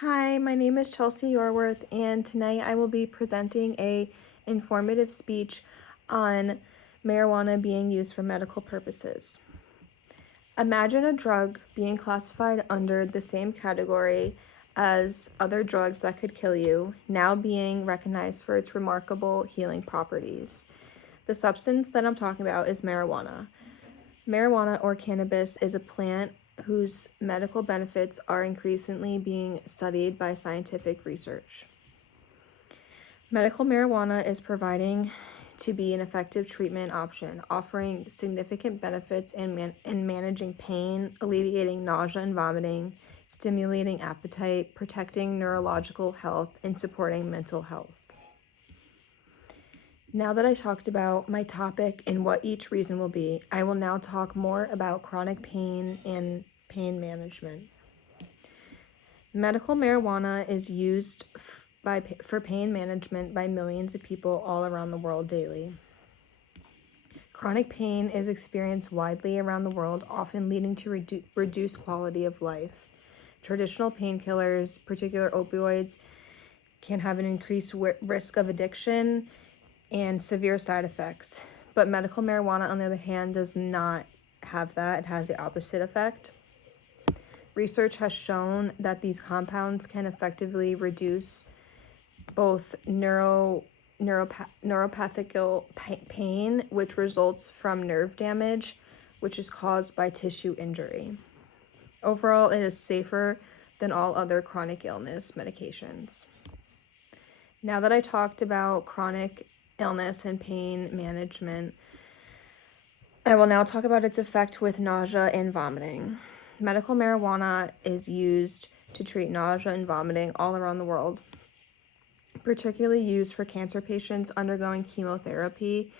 Hi, my name is Chelsea Yorworth, and tonight I will be presenting a informative speech on marijuana being used for medical purposes. Imagine a drug being classified under the same category as other drugs that could kill you, now being recognized for its remarkable healing properties. The substance that I'm talking about is marijuana. Marijuana or cannabis is a plant whose medical benefits are increasingly being studied by scientific research. Medical marijuana is providing to be an effective treatment option, offering significant benefits in managing pain, alleviating nausea and vomiting, stimulating appetite, protecting neurological health, and supporting mental health. Now that I talked about my topic and what each reason will be, I will now talk more about chronic pain and pain management. Medical marijuana is used for pain management by millions of people all around the world daily. Chronic pain is experienced widely around the world, often leading to reduced quality of life. Traditional painkillers, particular opioids, can have an increased risk of addiction and severe side effects. But medical marijuana, on the other hand, does not have that. It has the opposite effect. Research has shown that these compounds can effectively reduce both neuropathic pain, which results from nerve damage, which is caused by tissue injury. Overall, it is safer than all other chronic illness medications. Now that I talked about chronic illness and pain management, I will now talk about its effect with nausea and vomiting. Medical marijuana is used to treat nausea and vomiting all around the world, particularly used for cancer patients undergoing chemotherapy.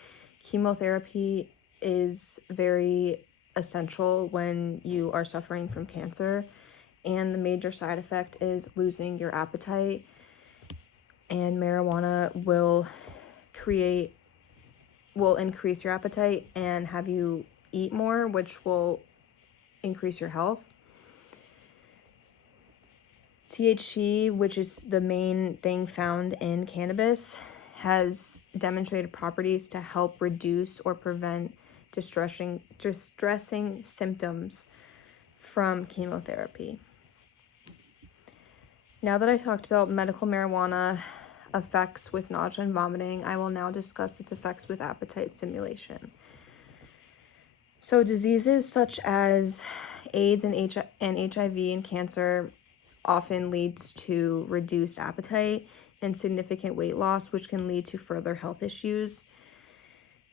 Chemotherapy is very essential when you are suffering from cancer, and the major side effect is losing your appetite, and marijuana will increase your appetite and have you eat more, which will increase your health. THC, which is the main thing found in cannabis, has demonstrated properties to help reduce or prevent distressing symptoms from chemotherapy. Now that I talked about medical marijuana effects with nausea and vomiting, I will now discuss its effects with appetite stimulation. So diseases such as AIDS and HIV and cancer often leads to reduced appetite and significant weight loss, which can lead to further health issues.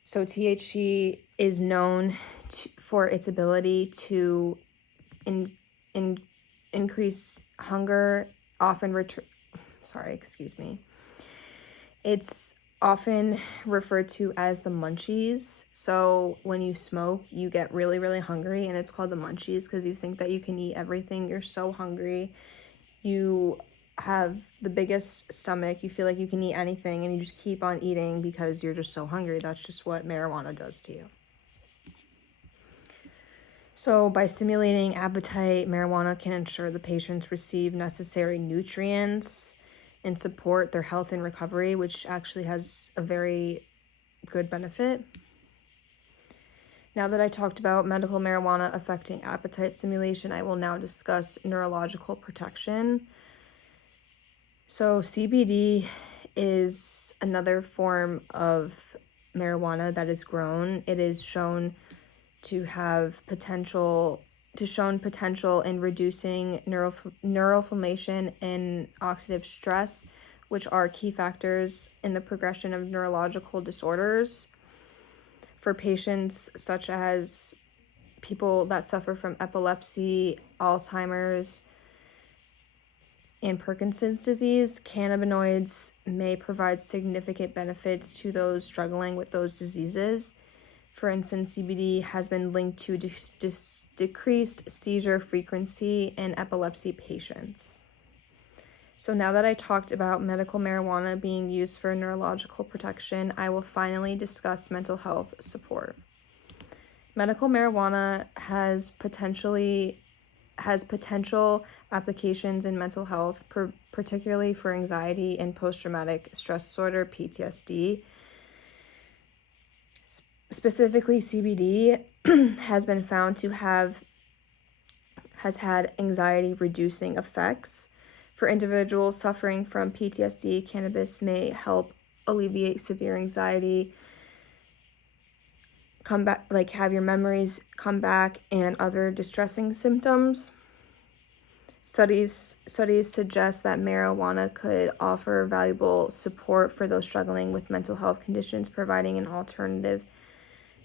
So THC is known for its ability to increase hunger, It's often referred to as the munchies. So when you smoke, you get really, really hungry, and it's called the munchies because you think that you can eat everything. You're so hungry. You have the biggest stomach. You feel like you can eat anything, and you just keep on eating because you're just so hungry. That's just what marijuana does to you. So by stimulating appetite, marijuana can ensure the patients receive necessary nutrients and support their health and recovery, which actually has a very good benefit. Now that I talked about medical marijuana affecting appetite stimulation, I will now discuss neurological protection. So CBD is another form of marijuana that is grown. It is shown to have potential in reducing neuroinflammation and oxidative stress, which are key factors in the progression of neurological disorders. For patients such as people that suffer from epilepsy, Alzheimer's, and Parkinson's disease, cannabinoids may provide significant benefits to those struggling with those diseases. For instance, CBD has been linked to decreased seizure frequency in epilepsy patients. So now that I talked about medical marijuana being used for neurological protection, I will finally discuss mental health support. Medical marijuana has potential applications in mental health, particularly for anxiety and post-traumatic stress disorder, PTSD. Specifically, CBD has been found to has had anxiety reducing effects. For individuals suffering from PTSD, cannabis may help alleviate severe anxiety, come back, like have your memories come back, and other distressing symptoms. Studies suggest that marijuana could offer valuable support for those struggling with mental health conditions, providing an alternative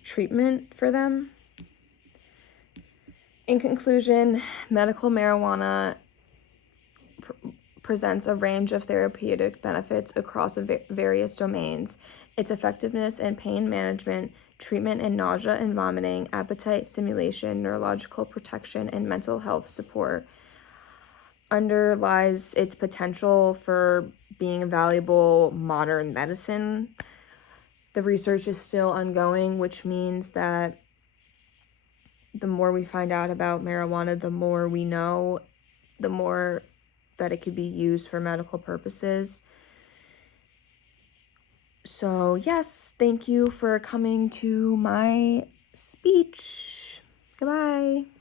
treatment for them. In conclusion, medical marijuana presents a range of therapeutic benefits across various domains. Its effectiveness in pain management, treatment in nausea and vomiting, appetite stimulation, neurological protection, and mental health support underlies its potential for being a valuable modern medicine. The research is still ongoing, which means that the more we find out about marijuana, the more we know, the more that it could be used for medical purposes. So yes, thank you for coming to my speech. Goodbye.